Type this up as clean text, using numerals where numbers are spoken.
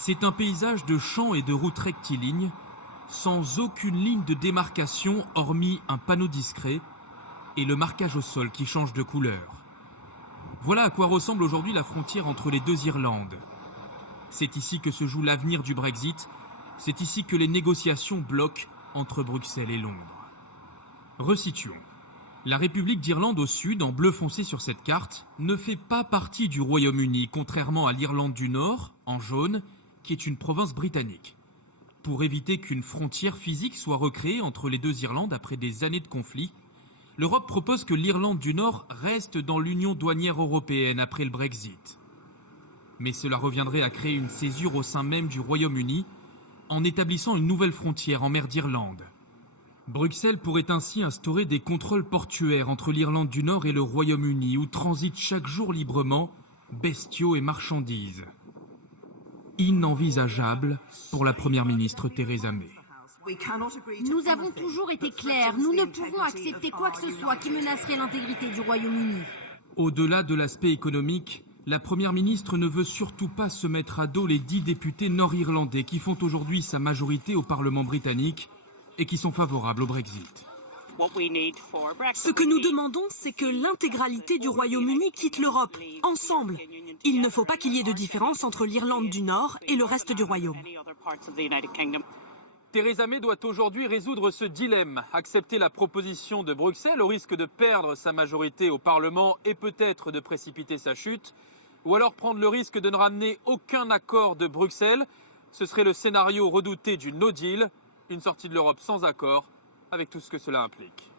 C'est un paysage de champs et de routes rectilignes, sans aucune ligne de démarcation hormis un panneau discret et le marquage au sol qui change de couleur. Voilà à quoi ressemble aujourd'hui la frontière entre les deux Irlandes. C'est ici que se joue l'avenir du Brexit, c'est ici que les négociations bloquent entre Bruxelles et Londres. Resituons. La République d'Irlande au sud, en bleu foncé sur cette carte, ne fait pas partie du Royaume-Uni, contrairement à l'Irlande du Nord, en jaune, qui est une province britannique. Pour éviter qu'une frontière physique soit recréée entre les deux Irlandes après des années de conflit, l'Europe propose que l'Irlande du Nord reste dans l'Union douanière européenne après le Brexit. Mais cela reviendrait à créer une césure au sein même du Royaume-Uni en établissant une nouvelle frontière en mer d'Irlande. Bruxelles pourrait ainsi instaurer des contrôles portuaires entre l'Irlande du Nord et le Royaume-Uni où transitent chaque jour librement bestiaux et marchandises. Inenvisageable pour la Première ministre Theresa May. Nous avons toujours été clairs, nous ne pouvons accepter quoi que ce soit qui menacerait l'intégrité du Royaume-Uni. Au-delà de l'aspect économique, la Première ministre ne veut surtout pas se mettre à dos les 10 députés nord-irlandais qui font aujourd'hui sa majorité au Parlement britannique et qui sont favorables au Brexit. Ce que nous demandons, c'est que l'intégralité du Royaume-Uni quitte l'Europe, ensemble. Il ne faut pas qu'il y ait de différence entre l'Irlande du Nord et le reste du Royaume. Theresa May doit aujourd'hui résoudre ce dilemme, accepter la proposition de Bruxelles au risque de perdre sa majorité au Parlement et peut-être de précipiter sa chute, ou alors prendre le risque de ne ramener aucun accord de Bruxelles. Ce serait le scénario redouté du no deal, une sortie de l'Europe sans accord, avec tout ce que cela implique.